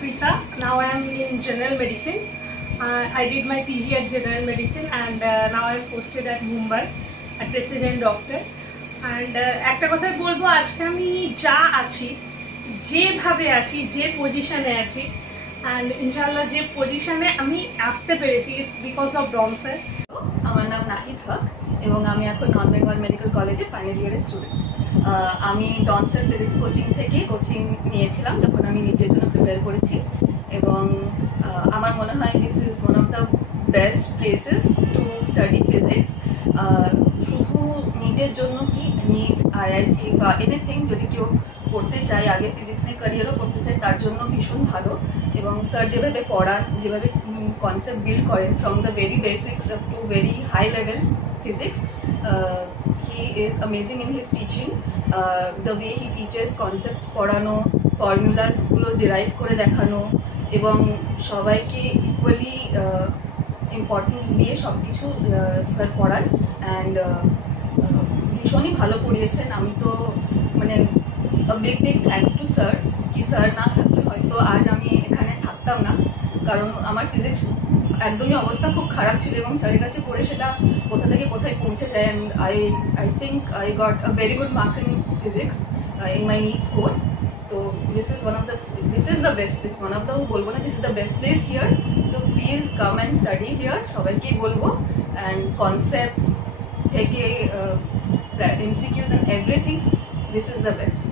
Preeta. Now I am in general medicine. I did my PG at general medicine and now I am posted at Mumbai at President Doctor. And একটা কথা বলবো, আজকে আমি যা আছি, যেভাবে আছি, যে পজিশনে আছি, and ইনশাআল্লাহ যে পজিশনে আমি আসতে পেরেছি, it's because of Don sir. আমার নাম নাহিদ হক এবং আমি এখন নর্থ বেঙ্গল মেডিকেল কলেজে ফাইনাল ইয়ারের স্টুডেন্ট। আমি ডনসের ফিজিক্স কোচিং থেকে কোচিং নিয়েছিলাম যখন আমি নিটের জন্য প্রিপেয়ার করেছি, এবং আমার মনে হয় this is one of the best places to study physics. শুধু নিটের জন্য কি, নিট, আইআইটি বা এনিথিং যদি কেউ করতে চায়, আগে ফিজিক্স নিয়ে ক্যারিয়ারও করতে চায়, তার জন্য ভীষণ ভালো। এবং স্যার যেভাবে পড়ান, যেভাবে কনসেপ্ট বিল্ড করেন from the very basics to very high level physics, he is amazing in his teaching. The way he teaches concepts পড়ানো, formulas গুলো derive করে দেখানো এবং সবাইকে ইকুয়ালি ইম্পর্টেন্স দিয়ে সব কিছু স্যার পড়ান, অ্যান্ড ভীষণই ভালো পড়িয়েছেন। আমি তো মানে বিগ থ্যাঙ্কস টু স্যার, কি স্যার না থাকলে হয়তো আজ আমি এখানে থাকতাম না, কারণ আমার ফিজিক্স একদমই অবস্থা খুব খারাপ ছিল এবং স্যারের কাছে পড়ে সেটা কোথা থেকে কোথায় পৌঁছে যায়। And I think I got a very good marks in physics in my NEET score. তো this is the best place, one of the, বলবো না this is the best place here. So please come and study here, সবাইকেই বলবো। And concepts থেকে MCQs and everything, this is the best.